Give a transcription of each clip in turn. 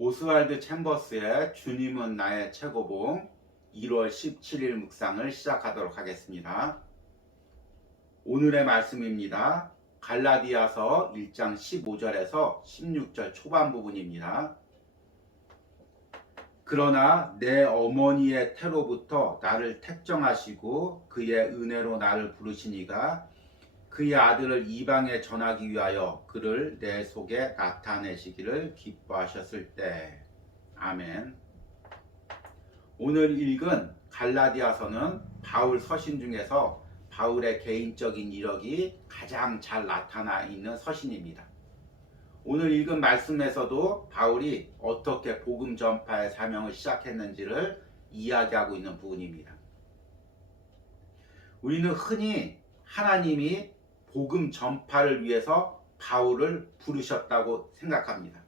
오스왈드 챔버스의 주님은 나의 최고봉 1월 17일 묵상을 시작하도록 하겠습니다. 오늘의 말씀입니다. 갈라디아서 1장 15절에서 16절 초반 부분입니다. 그러나 내 어머니의 태로부터 나를 택정하시고 그의 은혜로 나를 부르시니가 그의 아들을 이방에 전하기 위하여 그를 내 속에 나타내시기를 기뻐하셨을 때. 아멘. 오늘 읽은 갈라디아서는 바울 서신 중에서 바울의 개인적인 이력이 가장 잘 나타나 있는 서신입니다. 오늘 읽은 말씀에서도 바울이 어떻게 복음 전파의 사명을 시작했는지를 이야기하고 있는 부분입니다. 우리는 흔히 하나님이 복음 전파를 위해서 바울을 부르셨다고 생각합니다.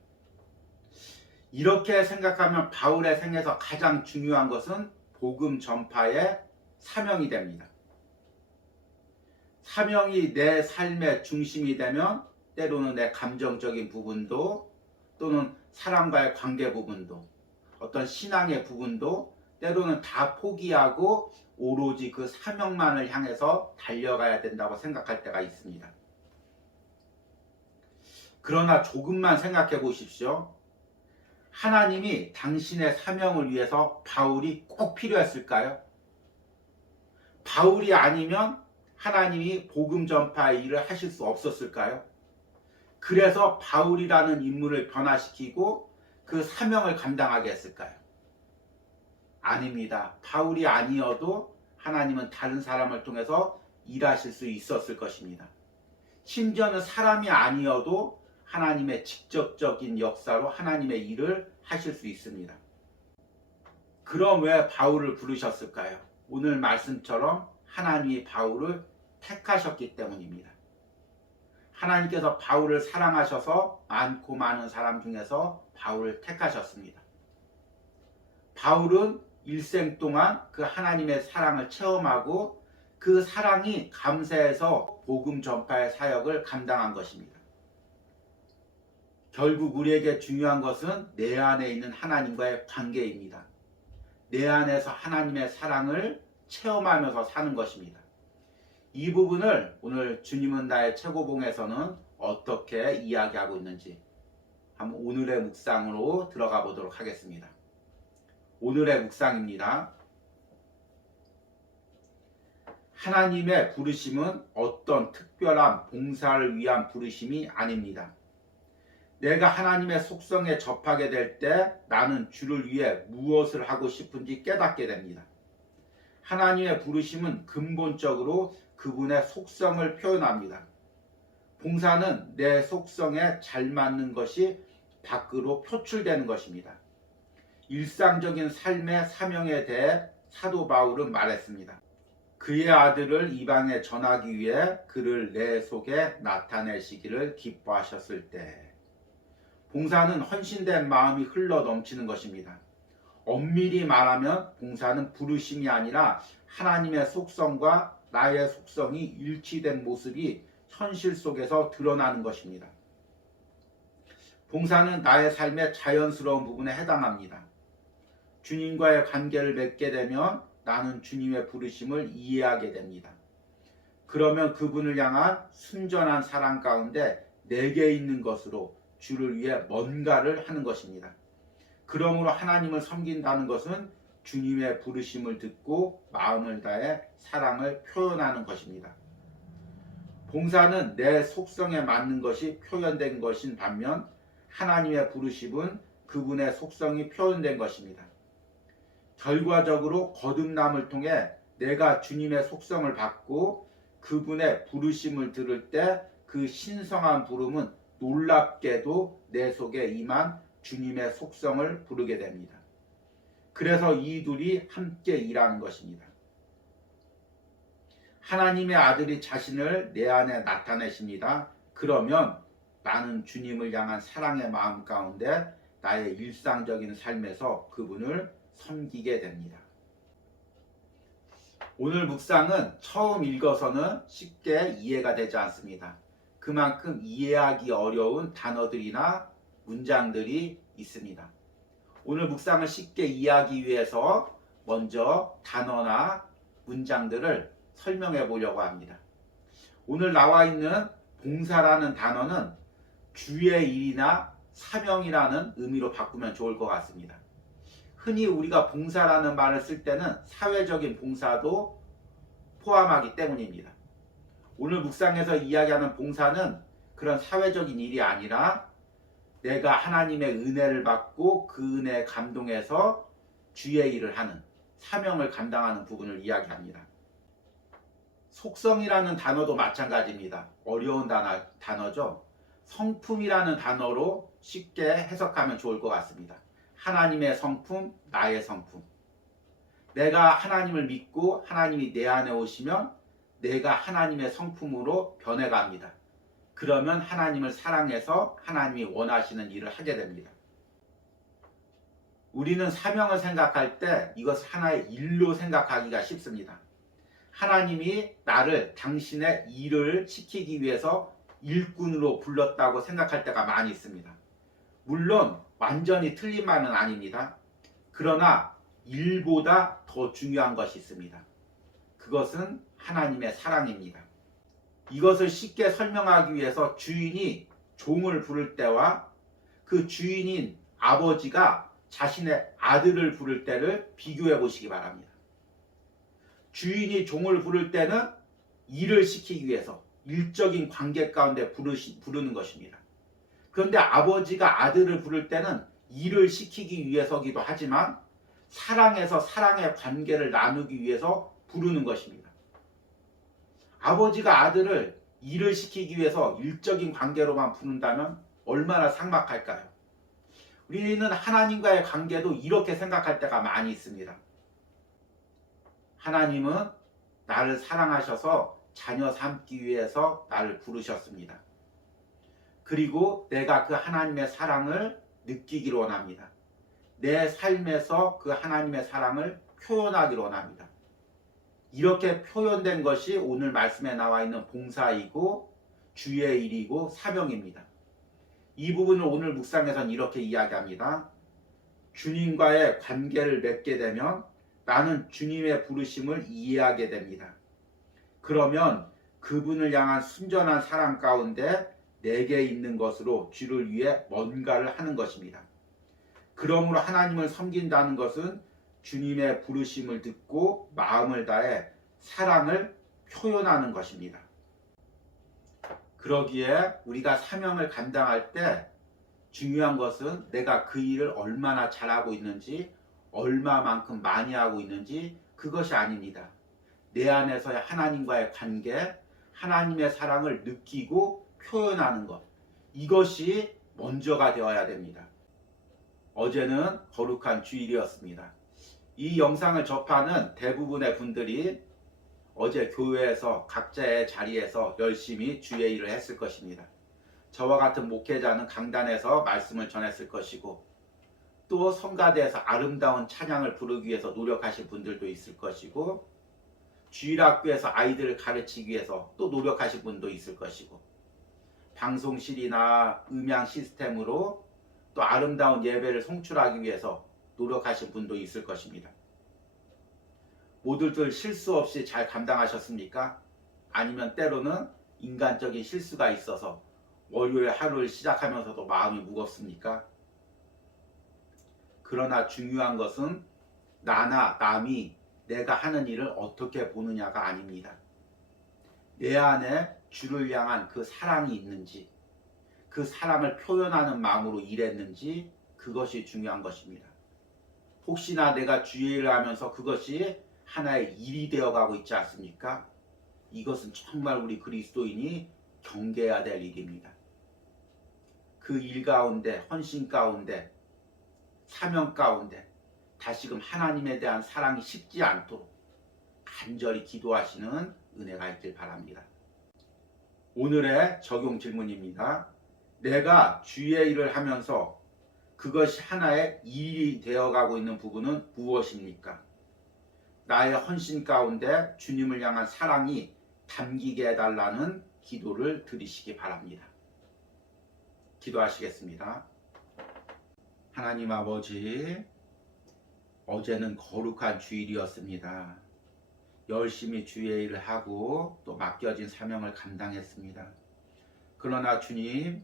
이렇게 생각하면 바울의 생에서 가장 중요한 것은 복음 전파의 사명이 됩니다. 사명이 내 삶의 중심이 되면 때로는 내 감정적인 부분도 또는 사람과의 관계 부분도 어떤 신앙의 부분도 때로는 다 포기하고 오로지 그 사명만을 향해서 달려가야 된다고 생각할 때가 있습니다. 그러나 조금만 생각해 보십시오. 하나님이 당신의 사명을 위해서 바울이 꼭 필요했을까요? 바울이 아니면 하나님이 복음 전파의 일을 하실 수 없었을까요? 그래서 바울이라는 인물을 변화시키고 그 사명을 감당하게 했을까요? 아닙니다. 바울이 아니어도 하나님은 다른 사람을 통해서 일하실 수 있었을 것입니다. 심지어는 사람이 아니어도 하나님의 직접적인 역사로 하나님의 일을 하실 수 있습니다. 그럼 왜 바울을 부르셨을까요? 오늘 말씀처럼 하나님이 바울을 택하셨기 때문입니다. 하나님께서 바울을 사랑하셔서 많고 많은 사람 중에서 바울을 택하셨습니다. 바울은 일생 동안 그 하나님의 사랑을 체험하고 그 사랑이 감사해서 복음 전파의 사역을 감당한 것입니다. 결국 우리에게 중요한 것은 내 안에 있는 하나님과의 관계입니다. 내 안에서 하나님의 사랑을 체험하면서 사는 것입니다. 이 부분을 오늘 주님은 나의 최고봉에서는 어떻게 이야기하고 있는지 한번 오늘의 묵상으로 들어가 보도록 하겠습니다. 오늘의 묵상입니다. 하나님의 부르심은 어떤 특별한 봉사를 위한 부르심이 아닙니다. 내가 하나님의 속성에 접하게 될 때 나는 주를 위해 무엇을 하고 싶은지 깨닫게 됩니다. 하나님의 부르심은 근본적으로 그분의 속성을 표현합니다. 봉사는 내 속성에 잘 맞는 것이 밖으로 표출되는 것입니다. 일상적인 삶의 사명에 대해 사도 바울은 말했습니다. 그의 아들을 이방에 전하기 위해 그를 내 속에 나타내시기를 기뻐하셨을 때. 봉사는 헌신된 마음이 흘러 넘치는 것입니다. 엄밀히 말하면 봉사는 부르심이 아니라 하나님의 속성과 나의 속성이 일치된 모습이 현실 속에서 드러나는 것입니다. 봉사는 나의 삶의 자연스러운 부분에 해당합니다. 주님과의 관계를 맺게 되면 나는 주님의 부르심을 이해하게 됩니다. 그러면 그분을 향한 순전한 사랑 가운데 내게 있는 것으로 주를 위해 뭔가를 하는 것입니다. 그러므로 하나님을 섬긴다는 것은 주님의 부르심을 듣고 마음을 다해 사랑을 표현하는 것입니다. 봉사는 내 속성에 맞는 것이 표현된 것인 반면 하나님의 부르심은 그분의 속성이 표현된 것입니다. 결과적으로 거듭남을 통해 내가 주님의 속성을 받고 그분의 부르심을 들을 때 그 신성한 부름은 놀랍게도 내 속에 임한 주님의 속성을 부르게 됩니다. 그래서 이 둘이 함께 일하는 것입니다. 하나님의 아들이 자신을 내 안에 나타내십니다. 그러면 나는 주님을 향한 사랑의 마음 가운데 나의 일상적인 삶에서 그분을 섬기게 됩니다. 오늘 묵상은 처음 읽어서는 쉽게 이해가 되지 않습니다. 그만큼 이해하기 어려운 단어들이나 문장들이 있습니다. 오늘 묵상을 쉽게 이해하기 위해서 먼저 단어나 문장들을 설명해 보려고 합니다. 오늘 나와 있는 봉사라는 단어는 주의 일이나 사명이라는 의미로 바꾸면 좋을 것 같습니다. 흔히 우리가 봉사라는 말을 쓸 때는 사회적인 봉사도 포함하기 때문입니다. 오늘 묵상에서 이야기하는 봉사는 그런 사회적인 일이 아니라 내가 하나님의 은혜를 받고 그 은혜에 감동해서 주의 일을 하는, 사명을 감당하는 부분을 이야기합니다. 속성이라는 단어도 마찬가지입니다. 어려운 단어죠. 성품이라는 단어로 쉽게 해석하면 좋을 것 같습니다. 하나님의 성품, 나의 성품. 내가 하나님을 믿고 하나님이 내 안에 오시면 내가 하나님의 성품으로 변해갑니다. 그러면 하나님을 사랑해서 하나님이 원하시는 일을 하게 됩니다. 우리는 사명을 생각할 때 이것을 하나의 일로 생각하기가 쉽습니다. 하나님이 나를 당신의 일을 시키기 위해서 일꾼으로 불렀다고 생각할 때가 많이 있습니다. 물론 완전히 틀린 말은 아닙니다. 그러나 일보다 더 중요한 것이 있습니다. 그것은 하나님의 사랑입니다. 이것을 쉽게 설명하기 위해서 주인이 종을 부를 때와 그 주인인 아버지가 자신의 아들을 부를 때를 비교해 보시기 바랍니다. 주인이 종을 부를 때는 일을 시키기 위해서 일적인 관계 가운데 부르는 것입니다. 그런데 아버지가 아들을 부를 때는 일을 시키기 위해서기도 하지만 사랑해서 사랑의 관계를 나누기 위해서 부르는 것입니다. 아버지가 아들을 일을 시키기 위해서 일적인 관계로만 부른다면 얼마나 삭막할까요? 우리는 하나님과의 관계도 이렇게 생각할 때가 많이 있습니다. 하나님은 나를 사랑하셔서 자녀 삼기 위해서 나를 부르셨습니다. 그리고 내가 그 하나님의 사랑을 느끼기를 원합니다. 내 삶에서 그 하나님의 사랑을 표현하기를 원합니다. 이렇게 표현된 것이 오늘 말씀에 나와 있는 봉사이고 주의 일이고 사명입니다. 이 부분을 오늘 묵상에서는 이렇게 이야기합니다. 주님과의 관계를 맺게 되면 나는 주님의 부르심을 이해하게 됩니다. 그러면 그분을 향한 순전한 사랑 가운데 내게 있는 것으로 주를 위해 뭔가를 하는 것입니다. 그러므로 하나님을 섬긴다는 것은 주님의 부르심을 듣고 마음을 다해 사랑을 표현하는 것입니다. 그러기에 우리가 사명을 감당할 때 중요한 것은 내가 그 일을 얼마나 잘하고 있는지, 얼마만큼 많이 하고 있는지 그것이 아닙니다. 내 안에서의 하나님과의 관계, 하나님의 사랑을 느끼고 표현하는 것, 이것이 먼저가 되어야 됩니다. 어제는 거룩한 주일이었습니다. 이 영상을 접하는 대부분의 분들이 어제 교회에서 각자의 자리에서 열심히 주의 일을 했을 것입니다. 저와 같은 목회자는 강단에서 말씀을 전했을 것이고 또 성가대에서 아름다운 찬양을 부르기 위해서 노력하신 분들도 있을 것이고 주일학교에서 아이들을 가르치기 위해서 또 노력하신 분도 있을 것이고 방송실이나 음향 시스템으로 또 아름다운 예배를 송출하기 위해서 노력하신 분도 있을 것입니다. 모두들 실수 없이 잘 감당하셨습니까? 아니면 때로는 인간적인 실수가 있어서 월요일 하루를 시작하면서도 마음이 무겁습니까? 그러나 중요한 것은 나나 남이 내가 하는 일을 어떻게 보느냐가 아닙니다. 내 안에 주를 향한 그 사랑이 있는지, 그 사랑을 표현하는 마음으로 일했는지 그것이 중요한 것입니다. 혹시나 내가 주의 일을 하면서 그것이 하나의 일이 되어가고 있지 않습니까? 이것은 정말 우리 그리스도인이 경계해야 될 일입니다. 그 일 가운데, 헌신 가운데, 사명 가운데 다시금 하나님에 대한 사랑이 식지 않도록 간절히 기도하시는 은혜가 있길 바랍니다. 오늘의 적용 질문입니다. 내가 주의 일을 하면서 그것이 하나의 일이 되어가고 있는 부분은 무엇입니까? 나의 헌신 가운데 주님을 향한 사랑이 담기게 해달라는 기도를 드리시기 바랍니다. 기도하시겠습니다. 하나님 아버지, 어제는 거룩한 주일이었습니다. 열심히 주의 일을 하고 또 맡겨진 사명을 감당했습니다. 그러나 주님,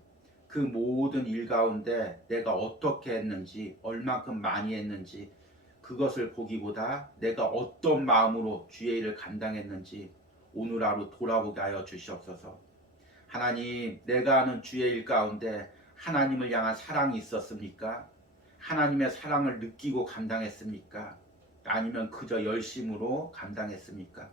그 모든 일 가운데 내가 어떻게 했는지, 얼만큼 많이 했는지 그것을 보기보다 내가 어떤 마음으로 주의 일을 감당했는지 오늘 하루 돌아보게 하여 주시옵소서. 하나님, 내가 하는 주의 일 가운데 하나님을 향한 사랑이 있었습니까? 하나님의 사랑을 느끼고 감당했습니까? 아니면 그저 열심으로 감당했습니까?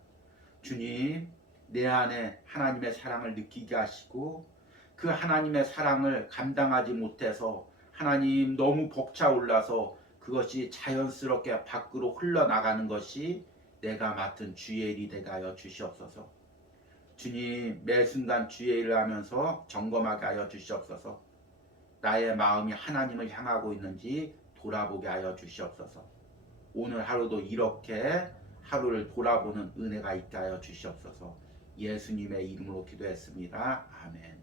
주님, 내 안에 하나님의 사랑을 느끼게 하시고 그 하나님의 사랑을 감당하지 못해서 하나님 너무 벅차올라서 그것이 자연스럽게 밖으로 흘러나가는 것이 내가 맡은 주의 일이 되게 하여 주시옵소서. 주님, 매 순간 주의 일을 하면서 점검하게 하여 주시옵소서. 나의 마음이 하나님을 향하고 있는지 돌아보게 하여 주시옵소서. 오늘 하루도 이렇게 하루를 돌아보는 은혜가 있게 하여 주시옵소서. 예수님의 이름으로 기도했습니다. 아멘.